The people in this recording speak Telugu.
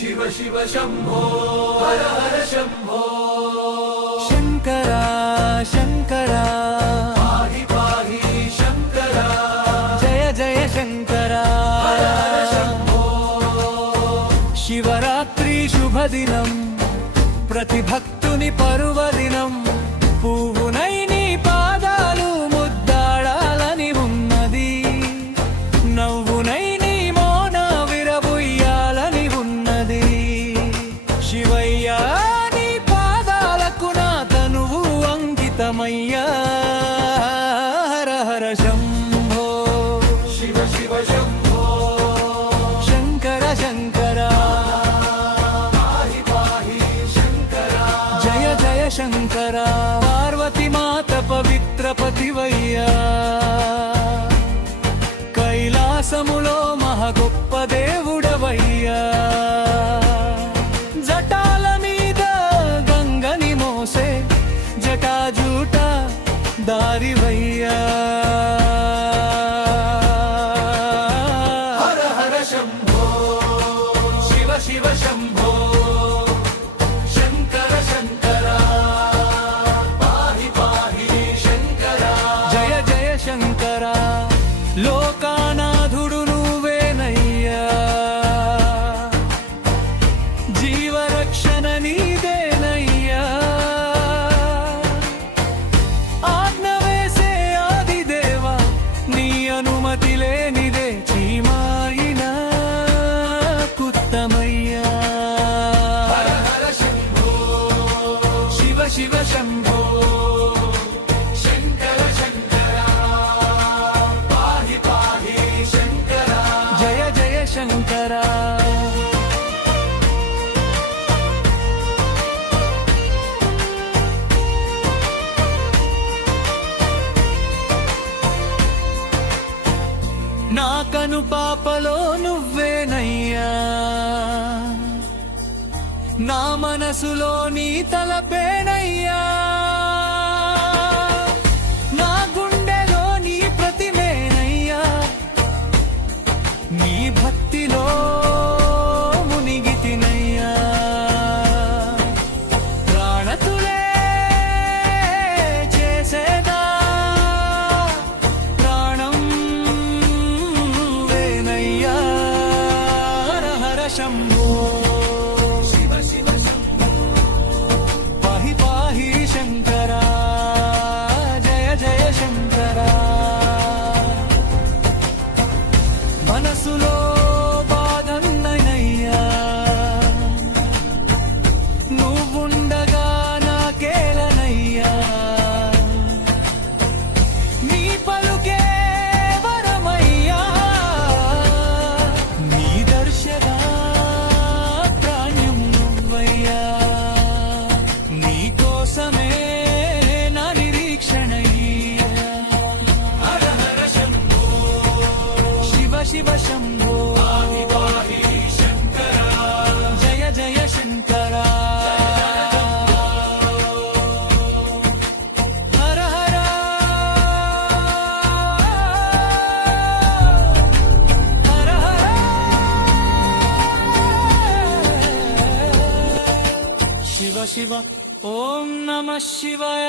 शिव शिव शंभो हर हर शंभो शंकरा शंकरा पाहि पाहि शंकरा जय जय शंकरा हर हर शंभो शिवरात्रि शुभदिनं प्रतिभक्तुनि पर्वदिनं పువ్వునై నీ పాదాలు ముద్దాడాలని ఉన్నది నవ్వునై నీ మౌన విరబుయ్యాలని ఉన్నది శివయ్య నీ పాదాలకు నా తనువు అంకితమయ్యా హర హర శంభో शिव शिव शंभो శంకర శంకర पाहि पाहि शंकरा జయ జయ శంకర పార్వతి మాత పవిత్ర పతివయ్యా కైలాసములో మహా గొప్ప దేవుడవయ్యా జటాల మీద గంగని మోసే జటాజూట దారివయ్యా हर हर शंभो शिव शिव शंभो शंकर शंकरा पाहि पाहि शंकरा జయ జయ శంకర లోకానాథుడు నువ్వేనయ్యా జీవరక్షణ నీదేనయ్యా ఆజ్ఞ వేసే ఆదిదేవ నీ అనుమతి లేనిదే చీమాయిన కుత్తమయ్యా हर हर शंभो शिव शिव शंभो शंकर शंकरा पाहि पाहि शंकरा జయ జయ శంకరా నా కను పాపలో నువ్వేనయ్యా నా మనసులో నీ తలపేనయ్యా నా గుండెలో నీ ప్రతిమేనయ్యా నీ భక్తిలో మునిగితినయ్యా ప్రాణతులే చేసేదా ప్రాణం వేనయ్యా హర హర శంభో शिव शिव शंभो పాహి పాహి శంకరా జయ జయ శంకరా మనసులో బాధన్నయ్యా నువ్వుండగా నాకేలనయ్యా నీ పలుకే వరమయ్యా నీ దర్శనా ప్రాణ్యం నువ్వయ్యా నీ కోసమే నా నిరీక్షణయ్యా हर हर शंभो శివ శివ శంభో पाहि पाहि शंकरा జయ జయ శంకరా హర హర హర హర శివ శివ ఓం నమ శివాయ